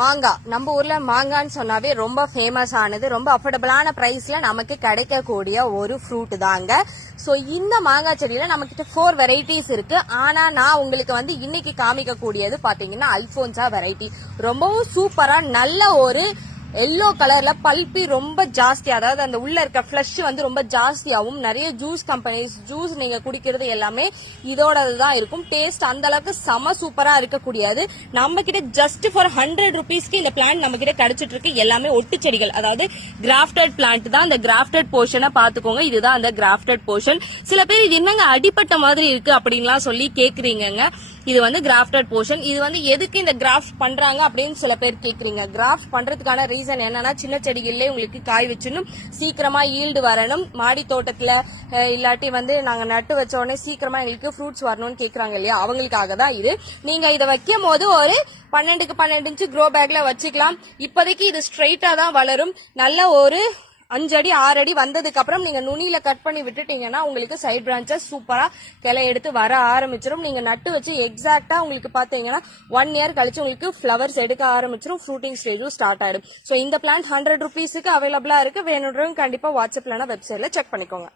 மாங்காய் நம்ம ஊர்ல மாங்கான்னு சொன்னாவே ரொம்ப ஃபேமஸ் ஆனது, ரொம்ப அஃபோர்டபுளான பிரைஸ்ல நமக்கு கிடைக்கக்கூடிய ஒரு ஃப்ரூட் தாங்க. ஸோ இந்த மாங்காய் செடியில நம்ம கிட்ட 4 வெரைட்டிஸ் இருக்கு. ஆனா நான் உங்களுக்கு வந்து இன்னைக்கு காமிக்க கூடியது பாத்தீங்கன்னா அல்போன்சா வெரைட்டி. ரொம்பவும் சூப்பரா நல்ல ஒரு எல்லோ கலர்ல பல்பி ரொம்ப ஜாஸ்தி, அதாவது அந்த உள்ள இருக்க ஃபிளஷ் வந்து ரொம்ப ஜாஸ்தியாகவும் நிறைய ஜூஸ் கம்பெனிஸ் ஜூஸ் நீங்க குடிக்கிறது எல்லாமே இதோட தான் இருக்கும். டேஸ்ட் அந்த அளவுக்கு செம சூப்பரா இருக்கக்கூடியது. நம்ம கிட்ட ஜஸ்ட் ஃபார் 100 ருபீஸ்க்கு இந்த பிளான்ட் நம்ம கிட்ட கிடைச்சிட்டு இருக்கு. எல்லாமே ஒட்டு செடிகள், அதாவது கிராஃப்டட் பிளான்ட் தான். அந்த கிராஃப்டட் போர்ஷனை பாத்துக்கோங்க, இதுதான் அந்த கிராஃப்டட் போர்ஷன். சில பேர் இது என்னங்க அடிப்பட்ட மாதிரி இருக்கு அப்படின்லாம் சொல்லி கேக்குறீங்க. இது வந்து கிராஃப்டட் போர்ஷன். இது வந்து எதுக்கு இந்த கிராஃப்ட் பண்றாங்க அப்படின்னு சில பேர் கேக்குறீங்க. கிராஃப்ட் பண்றதுக்கான ரீசன் என்னன்னா சின்ன செடிகளிலே உங்களுக்கு காய் வச்சுன்னு சீக்கிரமா ஈல்டு வரணும். மாடி தோட்டத்துல இல்லாட்டி வந்து நாங்க நட்டு வச்ச உடனே சீக்கிரமா எங்களுக்கு ஃப்ரூட்ஸ் வரணும்னு கேக்குறாங்க இல்லையா, அவங்களுக்காக தான் இது. நீங்க இதை வைக்கும் போது ஒரு 12க்கு 12 இன்ச்சு க்ரோ பேக்ல வச்சுக்கலாம். இப்போதைக்கு இது ஸ்ட்ரைட்டா தான் வளரும். நல்ல ஒரு 5 அடி 6 அடி வந்ததுக்கு அப்புறம் நீங்க நுனியில கட் பண்ணி விட்டுட்டீங்கன்னா உங்களுக்கு சைட் பிரான்ச்சஸ் சூப்பரா கிளை எடுத்து வர ஆரம்பிச்சிடும். நீங்க நட்டு வச்சு எக்ஸாக்டா உங்களுக்கு பாத்தீங்கன்னா 1 இயர் கழிச்சு உங்களுக்கு ஃபிளவர்ஸ் எடுக்க ஆரம்பிச்சிடும். ஃப்ரூட்டிங் ஸ்டேஜும் ஸ்டார்ட் ஆயிடும். சோ இந்த பிளான்ட் 100 ருபீஸ்க்கு அவைலபிளா இருக்கு. வேணுன்றவங்க கண்டிப்பா வாட்ஸ்அப்ல வெப்சைட்ல செக் பண்ணிக்கோங்க.